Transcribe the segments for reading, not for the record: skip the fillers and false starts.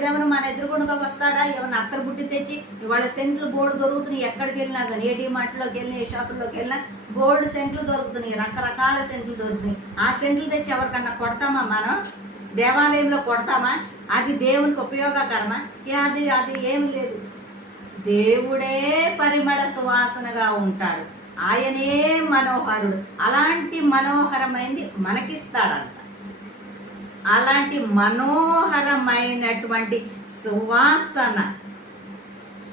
దేవుడు ఏమైనా మన ఎదురుగుండగా వస్తాడా? ఏమైనా అత్తరు బుట్టి తెచ్చి ఇవాళ సెంట్లు బోర్డు దొరుకుతున్నాయి, ఎక్కడికి వెళ్ళినా కానీ, ఏ డిమార్ట్లోకి వెళ్ళినా, ఏ షాపుల్లోకి వెళ్ళినా బోర్డు సెంట్లు దొరుకుతున్నాయి, రకరకాల సెంట్లు దొరుకుతున్నాయి. ఆ సెంట్లు తెచ్చి ఎవరికన్నా కొడతామా మనం? దేవాలయంలో కొడతామా? అది దేవునికి ఉపయోగకరమా? అది అది ఏమి లేదు. దేవుడే పరిమళ సువాసనగా ఉంటాడు, ఆయనే మనోహరుడు. అలాంటి మనోహరమైనది మనకిస్తాడంట. అలాంటి మనోహరమైనటువంటి సువాసన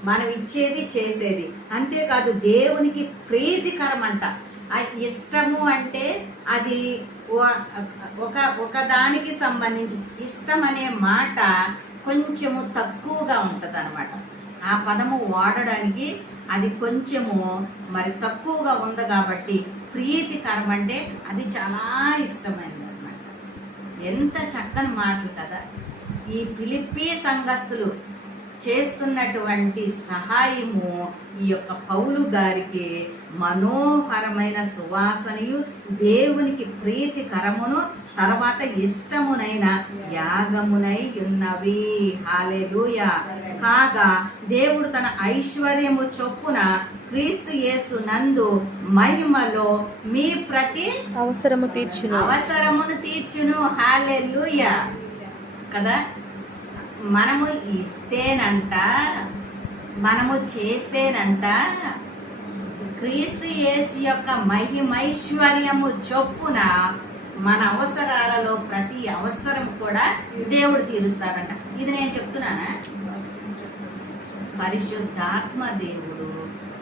మనం ఇచ్చేది చేసేది. అంతేకాదు దేవునికి ప్రీతికరం అంట. ఇష్టము అంటే అది ఒక దానికి సంబంధించి ఇష్టం అనే మాట కొంచెము తక్కువగా ఉంటుంది అనమాట. ఆ పదము వాడడానికి అది కొంచెము మరి తక్కువగా ఉంది కాబట్టి ప్రీతికరం అంటే అది చాలా ఇష్టమైనది అనమాట. ఎంత చక్కని మాటలు కదా! ఈ ఫిలిప్పీ సంఘస్థులు చేస్తున్నటువంటి సహాయము ఈ యొక్క పౌలు గారికి మనోహరమైన సువాసనయు, దేవునికి ప్రీతికరమును, తర్వాత ఇష్టమునైన యాగమునై ఉన్నవి. హల్లెలూయా. కాగా దేవుడు తన ఐశ్వర్యము చొప్పున క్రీస్తు యేసు నందు మహిమలో మీ ప్రతి అవసరమును తీర్చును. హల్లెలూయా కదా! మనము ఇస్తేనంట, మనము చేస్తేనంట, క్రీస్తు యేసు యొక్క మహిమైశ్వర్యము చొప్పున మన అవసరాలలో ప్రతి అవసరం కూడా దేవుడు తీరుస్తాడంట. ఇది నేను చెప్తున్నానా? పరిశుద్ధాత్మ దేవుడు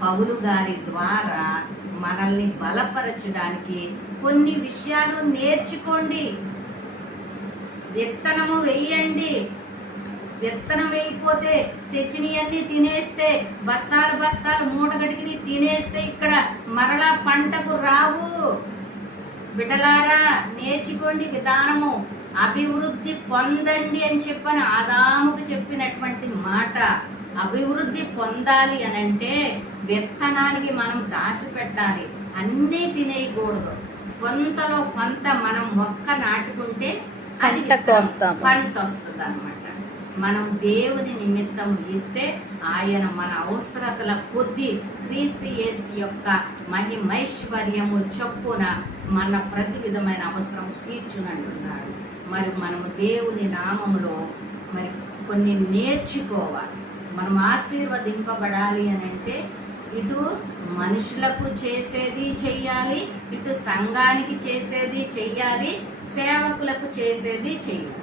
పౌలు గారి ద్వారా మనల్ని బలపరచడానికి కొన్ని విషయాలు నేర్చుకోండి. విత్తనము వెయ్యండి. విత్తనం వేయిపోతే తెచ్చినవన్నీ తినేస్తే, బస్తాలు బస్తాలు మూటగడికి తినేస్తే ఇక్కడ మరలా పంటకు రావు. బిడ్డలారా, నేర్చుకోండి విధానము, అభివృద్ధి పొందండి అని చెప్పని ఆదాముకు చెప్పినటువంటి మాట. అభివృద్ధి పొందాలి అని అంటే విత్తనానికి మనం దాచిపెట్టాలి, అన్నీ తినేయకూడదు. కొంతలో కొంత మనం మొక్క నాటుకుంటే అది పంట వస్తుంది అన్నమాట. మనం దేవుని నిమిత్తం ఇస్తే ఆయన మన అవసరతల కొద్దీ క్రీస్తు యేసు యొక్క మహిమైశ్వర్యము చొప్పున మన ప్రతి విధమైన అవసరం తీర్చునంటున్నాడు. మరి మనము దేవుని నామములో మరి కొన్ని నేర్చుకోవాలి. మనం ఆశీర్వదింపబడాలి అని అంటే ఇటు మనుషులకు చేసేది చెయ్యాలి, ఇటు సంఘానికి చేసేది చెయ్యాలి, సేవకులకు చేసేది చెయ్యాలి.